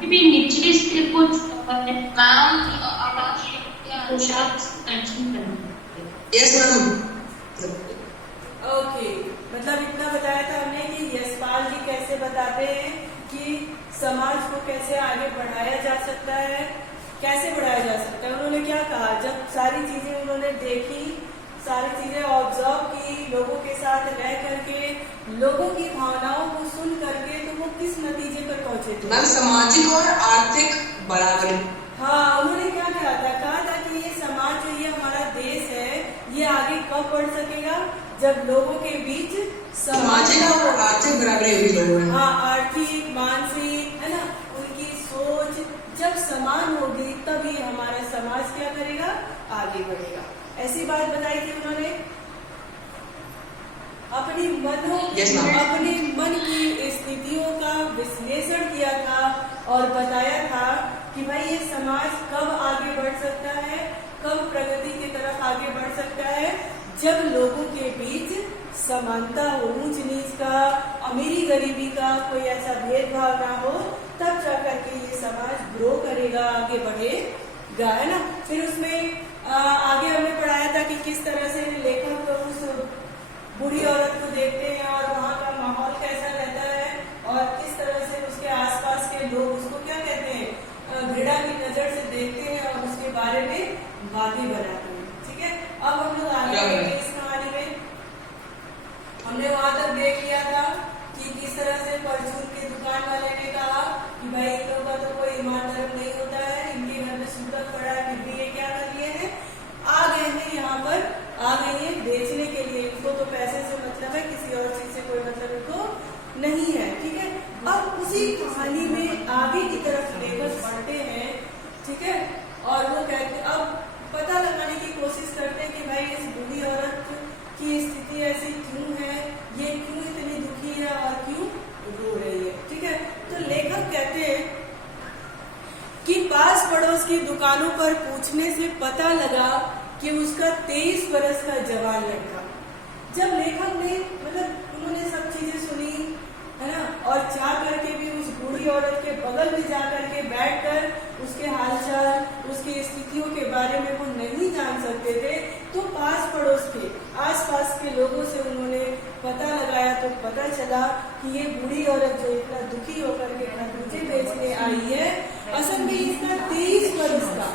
भी निचले से कुछ मैम पोशाक मेंशन करना। Yes madam. ओके, मतलब इतना बताया था हमने कि यशपाल जी कैसे बताते हैं कि समाज को कैसे आगे बढ़ाया जा सकता है, कैसे बढ़ाया जा सकता है। उन्होंने क्या कहा, जब सारी चीजें उन्होंने देखी, सारी चीजें ऑब्जर्व की, लोगों के साथ रह करके, लोगों की भावनाओं को सुन करके, तो वो किस नतीजे पर पहुंचे थे? मैम सामाजिक और आर्थिक बराबरी। हाँ, उन्होंने क्या कहा था कि ये समाज जो ये हमारा देश है, ये आगे कब बढ़ सकेगा, जब लोगों के बीच सामाजिक और आर्थिक बराबरी होगी लोगों में। हाँ, आर्थिक, मानसिक, है ना, उनकी सोच जब समान होगी तभी हमारा समाज क्या करेगा, आगे बढ़ेगा। ऐसी बात बताई थी उन्होंने। अपने मन की स्थितियों का विश्लेषण किया था और बताया था कि भाई ये समाज कब आगे बढ़ सकता है, कब प्रगति की तरफ आगे बढ़ सकता है, जब लोगों के बीच समानता हो, ऊंच नीच का, अमीरी गरीबी का कोई ऐसा भेदभाव ना हो, तब जाकर के ये समाज ग्रो करेगा, आगे बढ़ेगा, है ना। फिर उसमें आगे हमने पढ़ाया था कि किस तरह से लेखक उस बूढ़ी औरत को देखते हैं और वहाँ का माहौल कैसा रहता है और किस तरह से उसके आसपास के लोग उसको क्या कहते हैं, घृणा की नजर से देखते हैं और उसके बारे में बातें बनाते हैं। ठीक है, अब हम लोग आगे बढ़ेंगे इस कहानी में। हमने वहां तक देख लिया था कि किस तरह से परचून की दुकान वाले ने कहा कि भाई इन लोगों का तो कोई ईमान धर्म नहीं होता है, इनके घर में सूतक पड़ा है, फिर भी ये क्या कर लिए हैं, आ गए हैं यहाँ पर, आ गए हैं बेचने के लिए। इनको तो पैसे से मतलब है, किसी और चीज से कोई मतलब इनको नहीं है। ठीक है, अब उसी कहानी में आगे की तरफ लेकर बढ़ते हैं। ठीक है, और वो कहते, अब पता लगाने की कोशिश करते हैं कि भाई इस बूढ़ी औरत की स्थिति ऐसी क्यों है, ये क्यों इतनी दुखी है और क्यों रो रही है। ठीक है, तो लेखक कहते हैं कि पास पड़ोस की दुकानों पर पूछने से पता लगा कि उसका 23 वर्ष का जवान लड़का। जब लेखक ने मतलब उन्होंने सब चीजें सुनी, है ना, और जा करके भी उस बूढ़ी औरत के बगल में जा करके बैठकर उसके हालचाल, उसकी स्थितियों के बारे में वो नहीं जान सकते थे, तो पास पड़ोस के आसपास के लोगों से उन्होंने पता लगाया, तो पता चला कि ये बूढ़ी औरत जो इतना दुखी होकर के खरबूजे बेचने आई है, असल में इसका 23 वर्ष का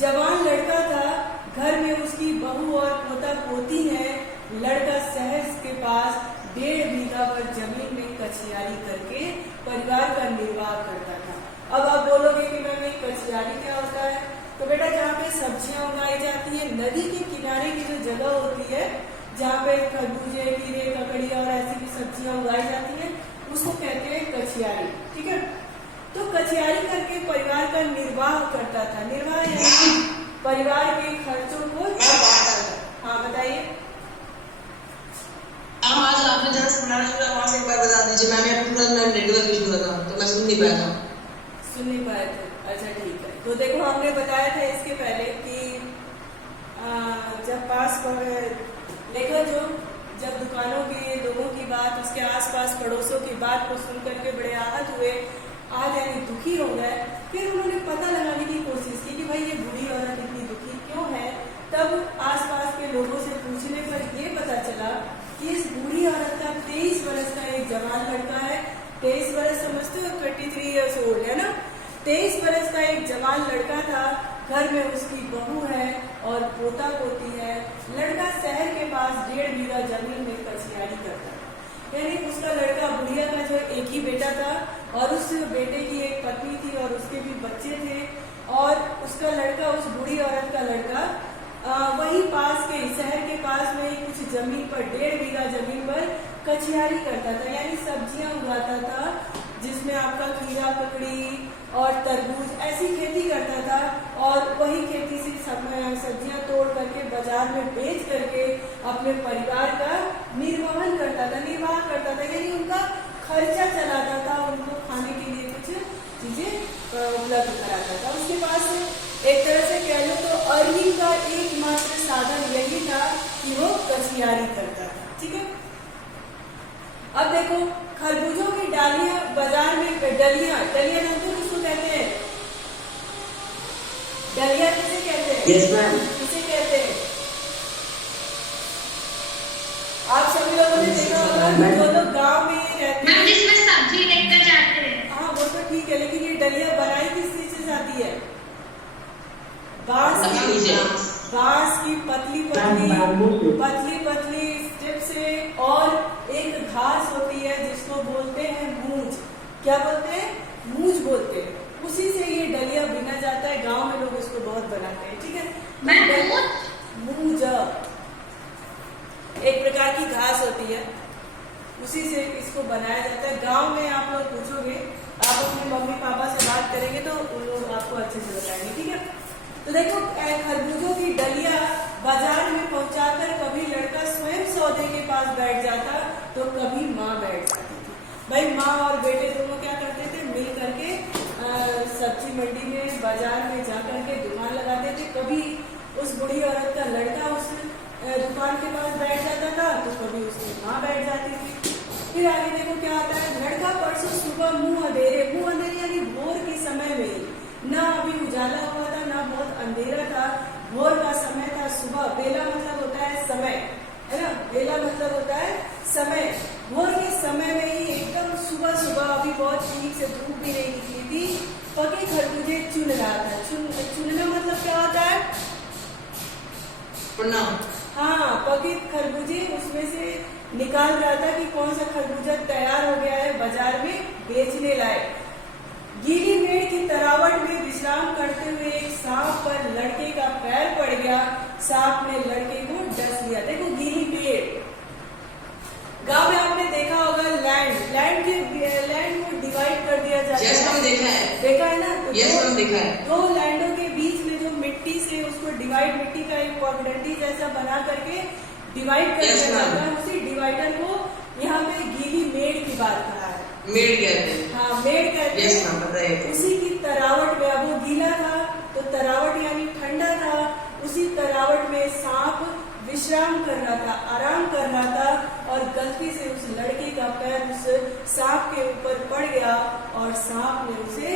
जवान लड़का था। घर में उसकी बहू और पोता पोती है। लड़का शहर के पास 1.5 बीघा पर जमीन में कछियारी करके परिवार का निर्वाह करता था। अब आप बोलोगे कि मैम कछियारी क्या होता है, तो बेटा जहाँ पे सब्जियां उगाई जाती है, नदी के किनारे की जो जगह होती है जहाँ पे खरबूजे, खीरे, ककड़ी और ऐसी भी सब्जियां उगाई जाती है, उसको कहते हैं कछियारी। ठीक है, तो कछियारी करके परिवार का निर्वाह करता था। निर्वाह यानी परिवार के खर्चों को। हाँ बताइए। आज आपने जहाँ सुनाना शुरू वहां से एक बार बता दीजिए। मैम पूरा नेटवर्क इशू था तो मैं सुन नहीं पाया था। सुन नहीं पाए थे, अच्छा ठीक है। तो देखो हमने बताया था इसके पहले कि जब पास लेखक जो जब दुकानों के लोगों की बात, उसके आसपास पड़ोसों की बात को सुन करके बड़े आहत हुए, आज यानी दुखी हो गए। फिर उन्होंने पता लगाने की कोशिश की कि भाई ये बूढ़ी औरत इतनी दुखी क्यों है। तब आसपास के लोगों से पूछने पर ये पता चला कि इस बूढ़ी औरत का 23 वर्ष का एक जवान लड़का है। 23 वर्ष समझते हो, 33 ईयर्स ओल्ड है ना। 23 वर्ष का एक जवान लड़का था। घर में उसकी बहू है और पोता पोती है। लड़का शहर के पास 1.5 बीघा जमीन में कछियारी करता है। यानी उसका लड़का, बुढ़िया का जो एक ही बेटा था और उस बेटे की एक पत्नी थी और उसके भी बच्चे थे, और उसका लड़का, उस बूढ़ी औरत का लड़का वही पास के शहर के पास में ही कुछ जमीन पर 1.5 बीघा जमीन पर कछियारी करता था, यानी सब्जियां उगाता था, जिसमें आपका खीरा, ककड़ी और तरबूज ऐसी खेती करता था। और वही खेती से सब्जियां तोड़ करके बाजार में बेच करके अपने परिवार का निर्वाह करता था, यानी उनका खर्चा चलाता था, उनको खाने के लिए कुछ चीजें उपलब्ध कराता था। उसके पास एक तरह से कह लो तो अर्निंग का एकमात्र साधन यही था कि वो कछियारी करता था। ठीक है, अब देखो खरबूजों की डालियां बाजार में, डलियां नंदू किसको कहते हैं? डलिया किसे कहते हैं? Yes ma'am. किसे कहते हैं? आप सभी लोगों ने देखा होगा कि जो लोग गांव में रहते मैम हैं, जिसमें सब्जी लेकर जाते हैं। हाँ वो तो ठीक है, लेकिन ये डलिया बनाई किस चीज से जाती है? बांस की पतली पतली स्टिप से, और एक घास होती है जिसको बोलते हैं मूंज। क्या बोलते हैं? मूंज बोलते हैं। उसी से ये डलिया बिना जाता है। गांव में लोग इसको बहुत बनाते हैं। ठीक है, मूंज एक प्रकार की घास होती है, उसी से इसको बनाया जाता है। गांव में आप लोग पूछोगे, आप अपने मम्मी पापा से बात करेंगे तो उन लोग आपको अच्छे से बताएंगे। ठीक है, तो देखो खरबूजों की डलिया बाजार में पहुंचाकर कभी लड़का स्वयं सौदे के पास बैठ जाता तो कभी माँ बैठ जाती थी। भाई माँ और बेटे दोनों क्या करते थे? मिल करके सब्जी मंडी में, बाजार में जा करके दुकान लगाते थे। कभी उस बुढ़ी औरत का लड़का उस दुकान के पास बैठ जाता था तो कभी उसकी माँ बैठ जाती थी। फिर आगे देखो क्या आता है? लड़का परसों सुबह मुंह अंधेरे यानी भोर के समय में ही, ना अभी उजाला हुआ था ना बहुत अंधेरा था, भोर का समय था। सुबह, बेला मतलब होता है समय, है ना? बेला मतलब होता है समय। भोर के समय में ही एकदम सुबह अभी बहुत ठीक से धूप भी नहीं निकली थी, पके खरबूजे चुन रहा था। चुनना मतलब क्या होता है? हाँ, पके खरबूजे उसमें से निकाल रहा था कि कौन सा खरबूजा तैयार हो गया है बाजार में बेचने लायक। गीली मेड़ की तरावट में विश्राम करते हुए एक सांप पर लड़के का पैर पड़ गया। सांप ने लड़के को डस लिया। देखो गीली मेड़, गांव में आपने देखा होगा लैंड को डिवाइड कर दिया जाता है। देखा है ना? तो देखा है। दो लैंडों के बीच में जो मिट्टी से उसको डिवाइड, मिट्टी का एक पगडंडी जैसा बना करके डिवाइड कर दिया जाता है। उसी डिवाइडर को यहाँ पे गीली मेड़ की बात करा है। मेड़ कहते हैं। हाँ, मेड़ कहते हैं। उसी की तरावट में, अब वो गीला था तो तरावट यानी ठंडा था, उसी तरावट में सांप विश्राम कर रहा था, आराम कर रहा था, और गलती से उस लड़के का पैर उस सांप के ऊपर पड़ गया और सांप ने उसे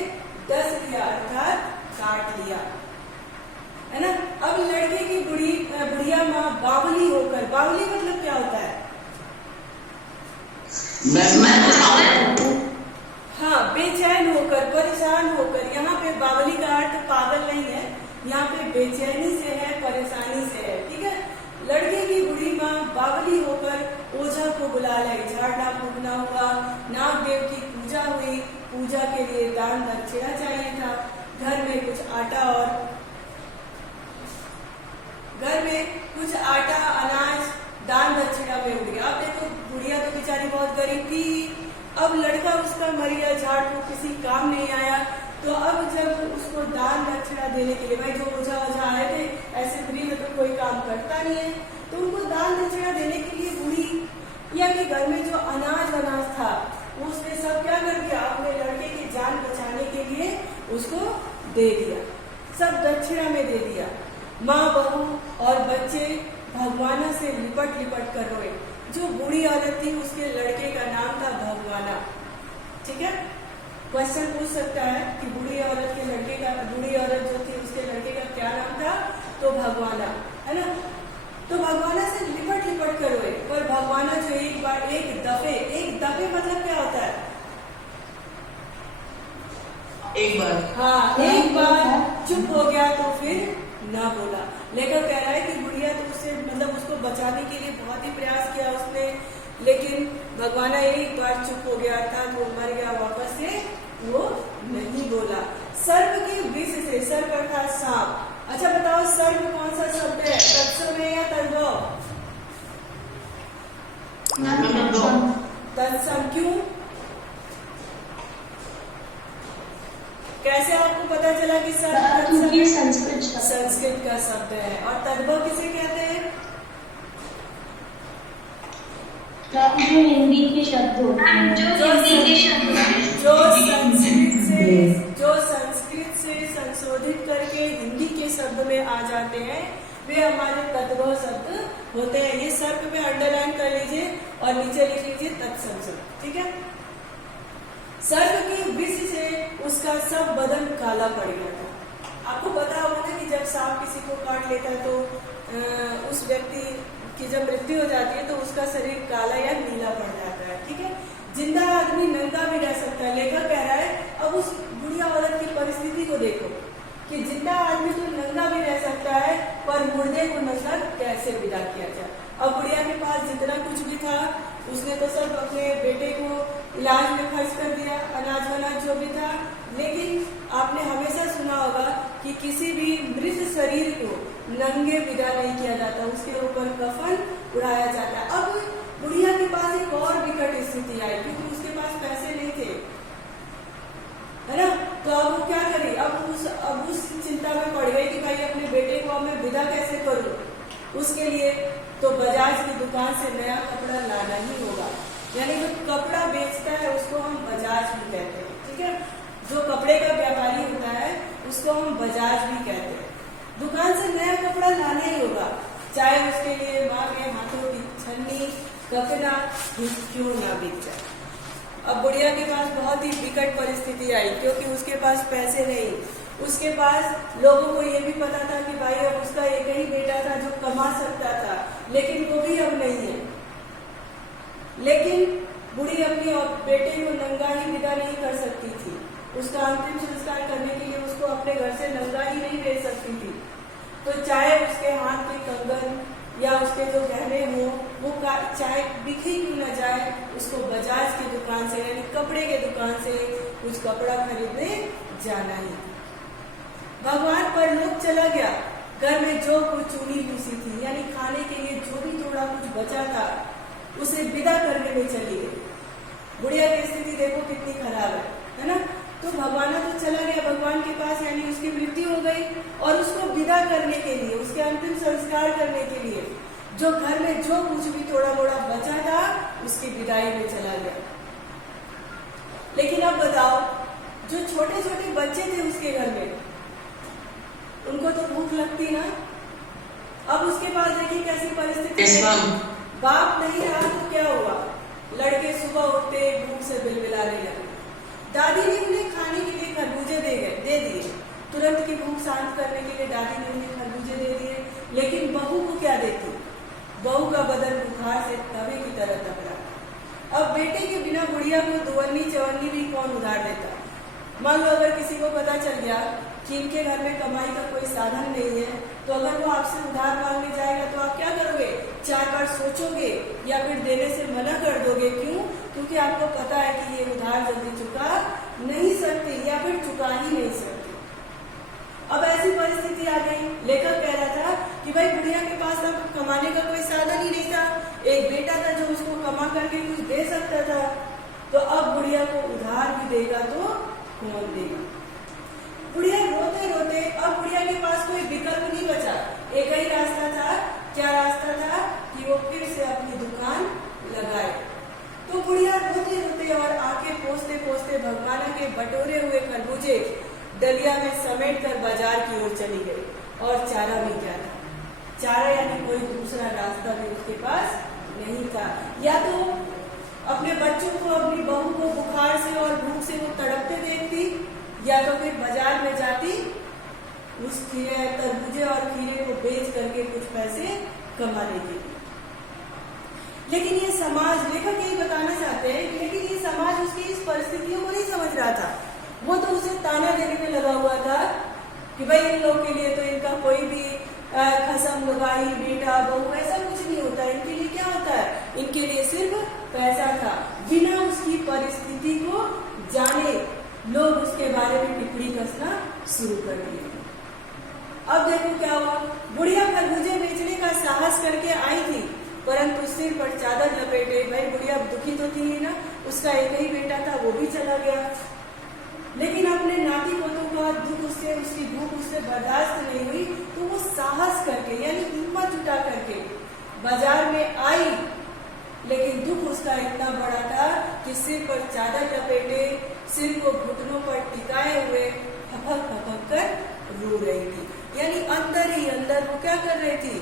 डस लिया, अर्थात काट लिया, है ना? अब लड़के की बुढ़िया माँ बावली होकर, बावली मतलब क्या होता है? हाँ, बेचैन होकर, परेशान होकर। यहाँ पे बावली का अर्थ पागल नहीं है, यहाँ पे बेचैनी से है, परेशानी से है। ठीक है, लड़के की बुढ़ी माँ बावली होकर ओझा को बुला लाई। झाड़ना फूकना हुआ, नागदेव की पूजा हुई, पूजा के लिए दान दक्षिणा चाहिए था। घर में कुछ आटा अनाज दान दक्षिणा में उड़ गया। अब देखो बुढ़िया तो बेचारी बहुत गरीब थी, अब लड़का उसका मर गया, झाड़ फूक किसी काम नहीं आया, तो अब जब उसको दान दक्षिणा देने के लिए, भाई जो ओझा आए थे ऐसे फ्री में तो कोई काम करता नहीं है, तो उनको दान दक्षिणा देने के लिए बुढ़ी या के घर में जो अनाज था उसने सब क्या कर दिया? अपने लड़के की जान बचाने के लिए उसको दे दिया, सब दक्षिणा में दे दिया। माँ, बहू और बच्चे भगवाना से लिपट कर रोए। जो बूढ़ी औरत थी उसके लड़के का नाम था भगवाना। ठीक है, क्वेश्चन पूछ सकता है कि बूढ़ी औरत जो थी उसके लड़के का क्या नाम था? तो भगवाना, है ना? तो भगवाना से लिपट कर रोए। पर भगवाना जो एक दफे मतलब क्या होता है? एक बार चुप हो गया तो फिर ना बोला। लेखक कह रहा है कि बुढ़िया तो उससे मतलब उसको बचाने के लिए बहुत ही प्रयास किया उसने, लेकिन भगवाना एक बार चुप हो गया था, वो मर गया, वापस से वो नहीं बोला। सर्प के विष से, सर्प अर्थात सांप। अच्छा बताओ, सर्प कौन सा शब्द है? तत्सम है या तद्भव? तत्सम। क्यों? कैसे आपको पता चला कि संस्कृत का शब्द है? और तद्भव किसे कहते हैं? जो हिंदी के शब्द होते हैं, जो संस्कृत से संशोधित करके हिंदी के शब्द में आ जाते हैं, वे हमारे तद्भव शब्द होते हैं। ये सर्प पे अंडरलाइन कर लीजिए और नीचे लिख लीजिए तत्सम शब्द। ठीक है, सर्प के विष से उसका सब बदन काला पड़ गया था। आपको पता होगा ना कि जब सांप किसी को काट लेता है तो उस व्यक्ति की जब मृत्यु हो जाती है तो उसका शरीर काला या नीला पड़ जाता है, ठीक है। जिंदा आदमी नंगा भी रह सकता है। लेखक कह रहा है अब उस बुढ़िया औरत की परिस्थिति को देखो कि जिंदा आदमी तो नंगा भी रह सकता है, पर मुर्दे को नंगा कैसे विदा किया जाए। अब बुढ़िया के पास जितना कुछ भी था उसने तो सब अपने बेटे को इलाज में खर्च कर दिया, अनाज वनाज जो भी था। लेकिन आपने हमेशा सुना होगा कि किसी भी मृत शरीर को नंगे विदा नहीं किया जाता, उसके ऊपर कफन उड़ाया जाता है। अब बुढ़िया के पास एक और विकट स्थिति आई क्योंकि उसके पास पैसे नहीं थे, है ना। तो अब वो क्या करे, अब उस चिंता में पड़ गई कि भाई अपने बेटे को अब मैं विदा कैसे करूं। उसके लिए तो बजाज की दुकान से नया कपड़ा लाना ही होगा। यानी जो कपड़ा बेचता है उसको हम बजाज भी कहते हैं, ठीक है। जो कपड़े का व्यापारी होता है उसको हम बजाज भी कहते हैं। दुकान से नया कपड़ा लाना ही होगा, चाहे उसके लिए माँ के हाथों की छन्नी कपड़ा क्यों ना बिक जाए। अब बुढ़िया के पास बहुत ही विकट परिस्थिति आई क्योंकि उसके पास पैसे नहीं। उसके पास लोगों को ये भी पता था कि भाई अब उसका एक ही बेटा था जो कमा सकता था, लेकिन वो भी अब नहीं है। लेकिन बुढ़ी अपनी बेटे को नंगा ही विदा नहीं कर सकती थी। उसका अंतिम संस्कार करने के लिए उसको अपने घर से नंगा ही नहीं भेज सकती थी। तो चाहे उसके हाथ के कंगन या उसके जो गहने हो वो चाहे बिखी क्यों न जाए, उसको बजाज की दुकान से यानी कपड़े के दुकान से कुछ कपड़ा खरीदने जाना ही। भगवान परलोक चला गया। घर में जो कुछ चुनी भूसी थी यानी खाने के लिए जो भी थोड़ा कुछ बचा था उसे विदा करने में चली गई। बुढ़िया की स्थिति देखो कितनी खराब है ना। तो भगवान तो चला गया भगवान के पास, यानी उसकी मृत्यु हो गई और उसको विदा करने के लिए, उसके अंतिम संस्कार करने के लिए जो घर में जो कुछ भी थोड़ा मोड़ा बचा था उसकी विदाई में चला गया। लेकिन अब बताओ, जो छोटे छोटे बच्चे थे उसके घर में, उनको तो भूख लगती ना। अब उसके पास देखिए कैसी परिस्थिति है। बाप नहीं रहा तो क्या हुआ, लड़के सुबह उठते भूख से बिलबिलाने लगे। दादी ने उन्हें खाने के लिए खरबूजे दे दिए। तुरंत की भूख शांत करने के लिए दादी ने उन्हें खरबूजे दे दिए। लेकिन बहू को क्या देती, बहू का बदन बुखार से तवे की तरह तपड़ा। अब बेटे के बिना बुढ़िया को दुवन्नी चवन्नी भी कौन उधार देता। मान लो अगर किसी को पता चल गया कि इनके घर में कमाई का कोई साधन नहीं है, तो अगर वो आपसे उधार मांगने जाएगा तो आप क्या करोगे, 4 बार सोचोगे या फिर देने से मना कर दोगे। क्यों? क्योंकि आपको पता है कि ये उधार जल्दी चुका नहीं सकते या फिर चुका ही नहीं सकते। अब ऐसी परिस्थिति आ गई। लेखक कह रहा था कि भाई बुढ़िया के पास अब कमाने का कोई साधन ही नहीं था। एक बेटा था जो उसको कमा करके कुछ दे सकता था, तो अब बुढ़िया को उधार भी देगा तो कौन देगा। बुढ़िया रोते रोते, अब बुढ़िया के पास कोई विकल्प नहीं बचा। एक ही रास्ता था। क्या रास्ता था कि वो फिर से अपनी दुकान लगाए। तो बुढ़िया रोते रोते और आके पोसते पोसते भगवान के बटोरे हुए खरबूजे डलिया में समेट कर बाजार की ओर चली गई। और चारा भी क्या था, चारा यानी कोई दूसरा रास्ता भी उसके पास नहीं था। या तो अपने बच्चों को, अपनी बहू को बुखार से और भूख से वो तड़पते देखती, या तो फिर बाजार में जाती, उस खीरे, तरबूजे और खीरे को बेच करके कुछ पैसे कमा लेती। लेकिन ये समाज, लेखक यही बताना चाहते हैं, लेकिन ये समाज उसकी इस परिस्थितियों को नहीं समझ रहा था। वो तो उसे ताना देने में लगा हुआ था कि भाई इन लोग के लिए तो इनका कोई भी खसम लगाई, बेटा बहू ऐसा कुछ नहीं होता। इनके लिए क्या होता है, इनके लिए सिर्फ पैसा था। बिना उसकी परिस्थिति को जाने लोग उसके बारे में टिप्पणी कसना शुरू कर दिए। अब देखो क्या हुआ, बुढ़िया खरबूजे बेचने का साहस करके आई थी, परंतु सिर पर चादर लपेटे। भाई बुढ़िया दुखी तो थी ना, उसका एक ही बेटा था, वो भी चला गया। लेकिन अपने नाती पोतों का दुख उससे, उसकी भूख उससे बर्दाश्त नहीं हुई, तो वो साहस करके यानी हिम्मत जुटा करके बाजार में आई। लेकिन दुख उसका इतना बड़ा था कि सिर पर चादर लपेटे, सिर को घुटनों पर टिकाए हुए फपक फपक कर रो रही थी। यानी अंदर ही अंदर वो क्या कर रही थी,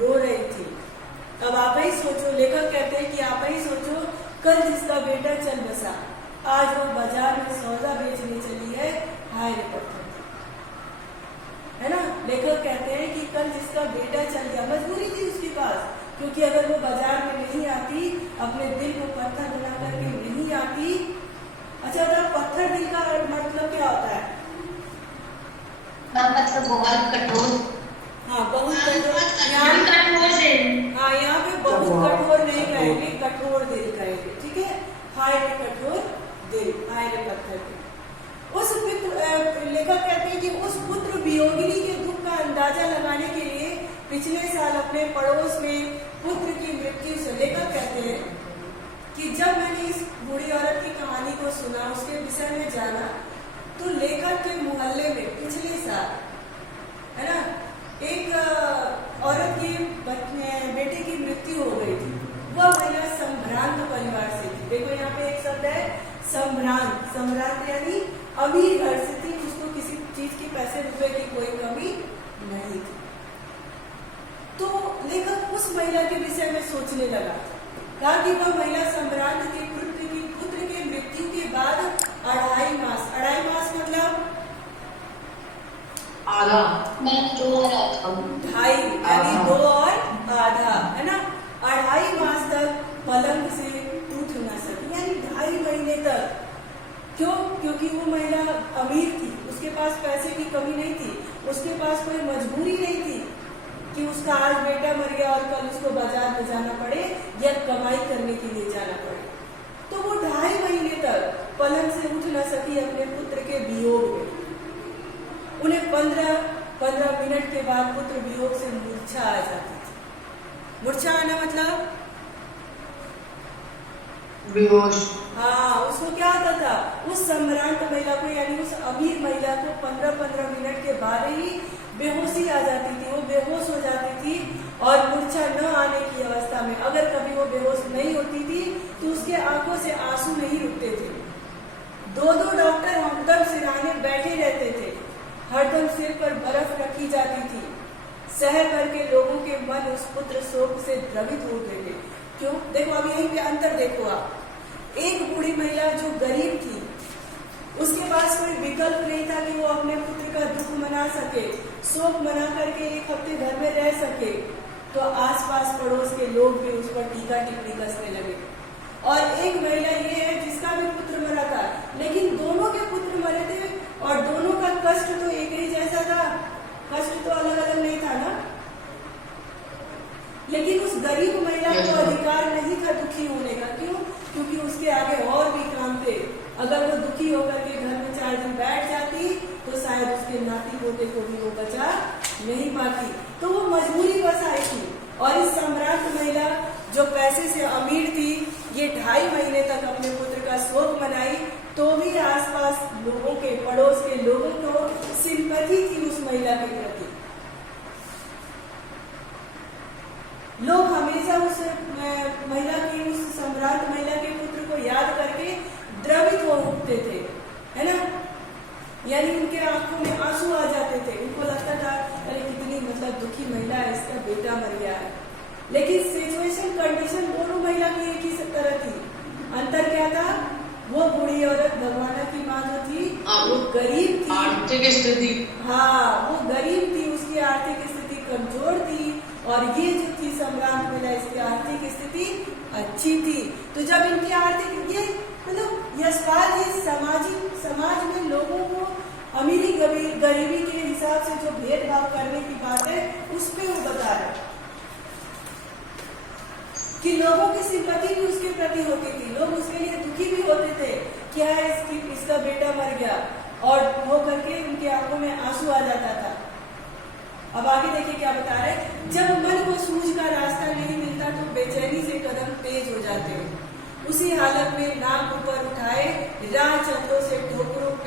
रो रही थी। अब आप ही सोचो, लेखक कहते हैं कि आप ही सोचो, कल जिसका बेटा चल बसा, आज वो बाजार में सौदा बेचने चली है, हाय रे पत्थर। है ना, लेखक कहते हैं कि कल जिसका बेटा चल गया, मजबूरी थी उसके पास, क्योंकि अगर वो बाजार में नहीं आती, अपने दिल को पत्थर बना करके नहीं आती। अच्छा, तो पत्थर दिल का मतलब क्या होता है? मतलब बहुत कठोर। हाँ, बहुत कठोर। यहाँ पे बहुत कठोर नहीं कहेंगे, कठोर दिल कहेंगे, ठीक है। हाय रे कठोर दिल, हाय रे पत्थर दिल। उस लेखक कहते हैं कि उस पुत्र वियोगिनी के दुख का अंदाजा लगाने के लिए पिछले साल अपने पड़ोस में पुत्र की मृत्यु से, लेखक कहते हैं कि जब मैंने इस बूढ़ी औरत की कहानी को सुना, उसके विषय में जाना, तो लेखक के मोहल्ले में पिछले साल, है ना, एक औरत की बेटे की मृत्यु हो गई थी। वह महिला संभ्रांत परिवार से थी। देखो यहाँ पे एक शब्द है संभ्रांत। संभ्रांत यानी अमीर घर से थी, उसको किसी चीज की, पैसे रुपए की कोई कमी नहीं थी। तो लेखक उस महिला के विषय में सोचने लगा, कहा कि वह महिला सम्राट के पुत्र के मृत्यु के बाद 2.5 मास, 2.5 मास मतलब आधा, मैं 2 और 2.5 यानी 2 और आधा, है ना। 2.5 मास तक पलंग से उठ न सकी, यानी 2.5 महीने तक। क्यों? क्योंकि वो महिला अमीर थी, उसके पास पैसे की कमी नहीं थी, उसके पास कोई मजबूरी नहीं थी कि उसका आज बेटा मर गया और कल उसको बाजार में जाना पड़े या कमाई करने के लिए जाना पड़े। तो वो 2.5 महीने तक पलंग से उठ न सकी अपने पुत्र के वियोग में। उन्हें 15 मिनट के बाद पुत्र वियोग से मूर्छा आ जाती थी। मूर्छा आना मतलब बेहोश। हाँ, उसको क्या होता था, उस सम्राट महिला को, यानी उस अमीर महिला को 15 मिनट के बाद ही बेहोशी आ जाती थी। वो बेहोश हो जाती थी और मूर्छा न आने की अवस्था में, अगर कभी वो बेहोश नहीं होती थी तो उसके आंखों से आंसू नहीं रुकते थे। 2 डॉक्टर हरदम सिरहाने बैठे रहते थे, हरदम सिर पर बर्फ रखी जाती थी। शहर भर के लोगों के मन उस पुत्र शोक से द्रवित हो गए। क्यों? देखो, अब यहीं पे अंतर देखो आप। एक बूढ़ी महिला जो गरीब थी, उसके पास कोई विकल्प नहीं था कि वो अपने पुत्र का दुख मना सके, शोक मना करके 1 हफ्ते घर में रह सके। तो आसपास पड़ोस के लोग भी उस पर टीका टिप्पणी कसने लगे। और एक महिला ये है जिसका भी पुत्र मरा था, लेकिन दोनों के पुत्र मरे थे और दोनों का कष्ट तो एक ही जैसा था, कष्ट तो अलग अलग नहीं था ना। लेकिन उस गरीब महिला को अधिकार नहीं था दुखी होने का। क्यों? क्योंकि उसके आगे और भी काम थे। अगर वो दुखी होकर के घर में 4 दिन बैठ जाती तो शायद उसके नाती पोते को भी वो बचा नहीं पाती। तो वो मजबूरी बस आई थी। और इस सम्राट महिला जो पैसे से अमीर थी, ये 2.5 महीने तक अपने पुत्र का शोक मनाई, तो भी आसपास लोगों के, पड़ोस के लोगों को सिंपैथी थी उस महिला के प्रति। लोग हमेशा उस महिला की, उस सम्राट महिला के पुत्र को याद करके द्रवित हो उठते थे, है ना। यानी उनके आंखों में आंसू आ जाते थे। उनको लगता था अरे कितनी मतलब दुखी महिला है, इसका बेटा मर गया है। लेकिन सिचुएशन, कंडीशन दोनों महिला की एक ही तरह थी। अंतर क्या था? वो बूढ़ी औरत भगवाना की माँ जो थी, वो गरीब थी, आर्थिक स्थिति, हाँ, वो गरीब थी, उसकी आर्थिक स्थिति कमजोर थी। और ये जो थी सम्राट महिला, इसकी आर्थिक स्थिति अच्छी थी। तो जब इनकी आर्थिक, ये मतलब यशपाल, ये समाज में लोगों को अमीरी गरीबी के हिसाब से जो भेदभाव करने की बात है, उस पर वो बता रहे कि लोगों की सिंपैथी भी उसके प्रति होती थी। लोग उसके लिए दुखी भी होते थे, क्या है इसका बेटा मर गया, और वो करके उनकी आंखों में आंसू आ जाता था। अब आगे देखिए क्या बता रहे, जब मन को सूझ का रास्ता नहीं मिलता तो बेचैनी से कदम तेज हो जाते हैं। उसी हालत में नाक ऊपर उठाए राह चलतों से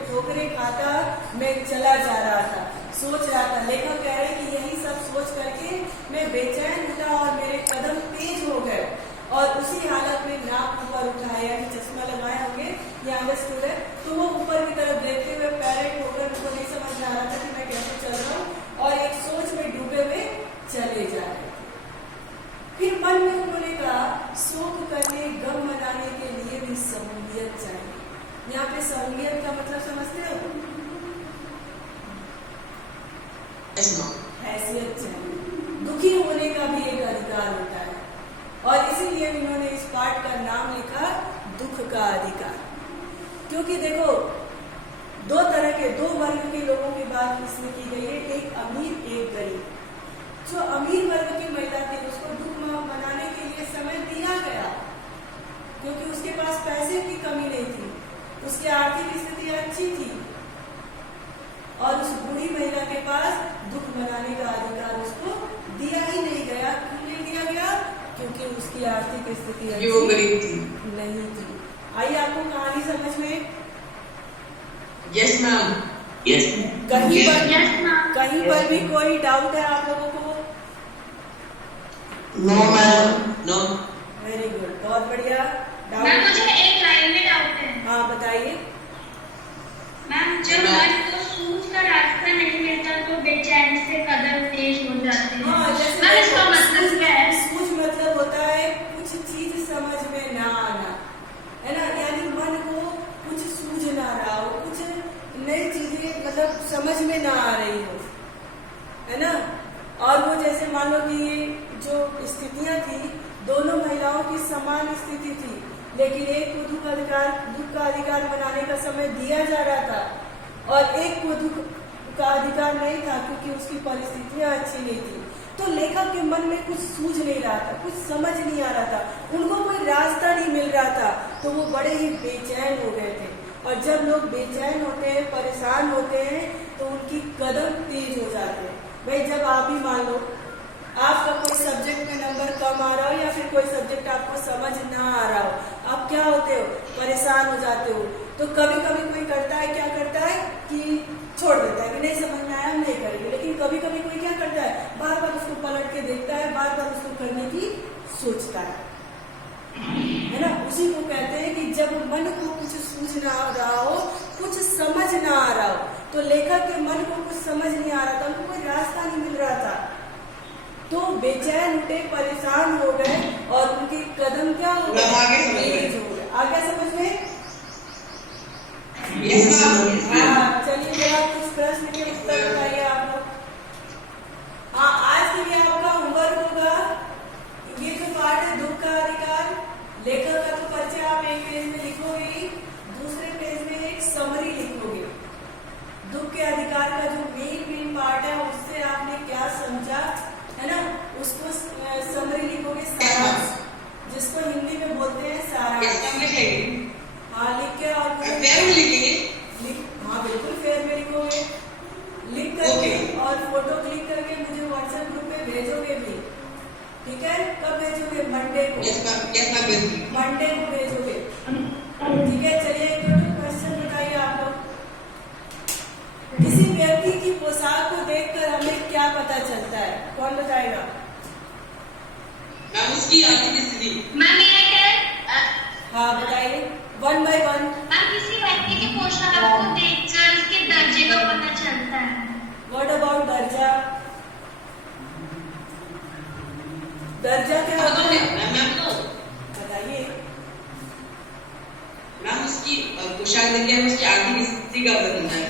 ठोकरे खाता मैं चला जा रहा था, सोच रहा था। लेखक कह रहे कि यही सब सोच करके मैं बेचैन उठा और मेरे कदम तेज हो गए। और उसी हालत में नाक ऊपर उठाया, यानी चश्मा लगाए होंगे, ये अंडरस्टूड है। तो वो ऊपर की तरफ देखते हुए पैरेट होकर उनको नहीं समझ में आ रहा था कि मैं कैसे चल रहा हूँ, और एक सोच में डूबे हुए चले जा रहे। फिर मन में उन्होंने कहा, शोक करने, गम मनाने के लिए भी शमूलियत चाहिए। का अधिकार। क्योंकि देखो दो तरह के, दो वर्ग के लोगों की बात इसमें की गई है, एक अमीर एक गरीब। जो अमीर वर्ग की महिला थी उसको दुख मनाने के लिए समय दिया गया, क्योंकि उसके पास पैसे की कमी नहीं थी, उसकी आर्थिक स्थिति अच्छी थी, और उस बूढ़ी महिला के पास दुख मनाने का अधिकार उसको दिया ही नहीं गया। क्यों नहीं दिया गया? क्योंकि उसकी आर्थिक स्थिति अच्छी वो गरीब थी नहीं थी। आइए आपको कहानी समझ में? Yes ma'am. यस कहीं पर भी कोई डाउट है आप लोगों को? No ma'am. No. Very good, बहुत बढ़िया। मैम मुझे एक लाइन में डाउट है। हाँ बताइए। मैम जब मन को सूझ का रास्ता नहीं मिलता तो बेचैनी से कदम तेज हो जाते हैं। हाँ, जैसे मैम इसका मतलब क्या है? सूझ मतलब होता है कुछ चीज समझ में ना आना, है ना? यानी मन को कुछ सूझ ना रहा हो, कुछ नई चीजें मतलब समझ में ना आ रही हो, है ना? और वो जैसे मान लो कि जो स्थितियां थी, दोनों महिलाओं की समान स्थिति थी, लेकिन एक को दुख का अधिकार मनाने का समय दिया जा रहा था, और एक को दुख का अधिकार नहीं था क्योंकि उसकी परिस्थितियां अच्छी नहीं थी। तो लेखक के मन में कुछ सूझ नहीं रहा था, कुछ समझ नहीं आ रहा था, उनको कोई रास्ता नहीं मिल रहा था, तो वो बड़े ही बेचैन हो गए थे। और जब लोग बेचैन होते हैं, परेशान होते हैं, तो उनकी कदम तेज हो जाते हैं। भाई जब आप ही मान लो आपका कोई सब्जेक्ट में नंबर कम आ रहा हो या फिर कोई सब्जेक्ट आपको समझ ना आ रहा हो, आप क्या होते हो? परेशान हो जाते हो। तो कभी कभी कोई करता है, क्या करता है कि छोड़ देता है कि नहीं समझ में आया, हम नहीं करेंगे। लेकिन कभी कभी कोई क्या करता है, बार बार उसको पलट के देखता है, बार बार उसको करने की सोचता है ना? उसी को कहते हैं कि जब मन को कुछ सूझ ना रहा हो, कुछ समझ ना आ रहा हो। तो लेखक के मन को कुछ समझ नहीं आ रहा था, उनको कोई रास्ता नहीं मिल रहा था, तो बेचैन उठे, परेशान हो गए, और उनके कदम क्या हो गए? तेज हो गए। आ गया समझ में? हाँ, चलिए जरा कुछ प्रश्न के उत्तर बताइए आप लोग। हाँ, आज के लिए आपका होमवर्क होगा, ये जो पार्ट है दुख का अधिकार, लेखक का तो परिचय आप एक पेज में लिखोगे ही, दूसरे पेज में एक समरी लिखोगे। दुख के अधिकार का जो मेन पार्ट है उससे आपने क्या समझा, है ना? उसको समरी लिखोगे, सारांश, जिसको हिंदी में बोलते हैं सारांश। हाँ लिख के, और हाँ बिल्कुल फेयर में लिखोगे, लिख करके और फोटो क्लिक करके मुझे व्हाट्सएप ग्रुप पे भेजोगे भी, ठीक है? कब भेजोगे? मंडे को। मंडे को भेजोगे, ठीक है? चलिए एक क्वेश्चन बताइए आप लोग। किसी व्यक्ति की पोशाक को देखकर हमें क्या पता चलता है? कौन बताएगा? मैम उसकी आर्थिक स्थिति। मैम हाँ बताइए, 1 by 1। मैम किसी व्यक्ति की पोशाक को देखकर उसके दर्जे का पता चलता है। What about दर्जा? दर्जा क्या होता है? बताइए। मैम उसकी पोशाक देखिए, उसकी आर्थिक स्थिति का पता चलता है।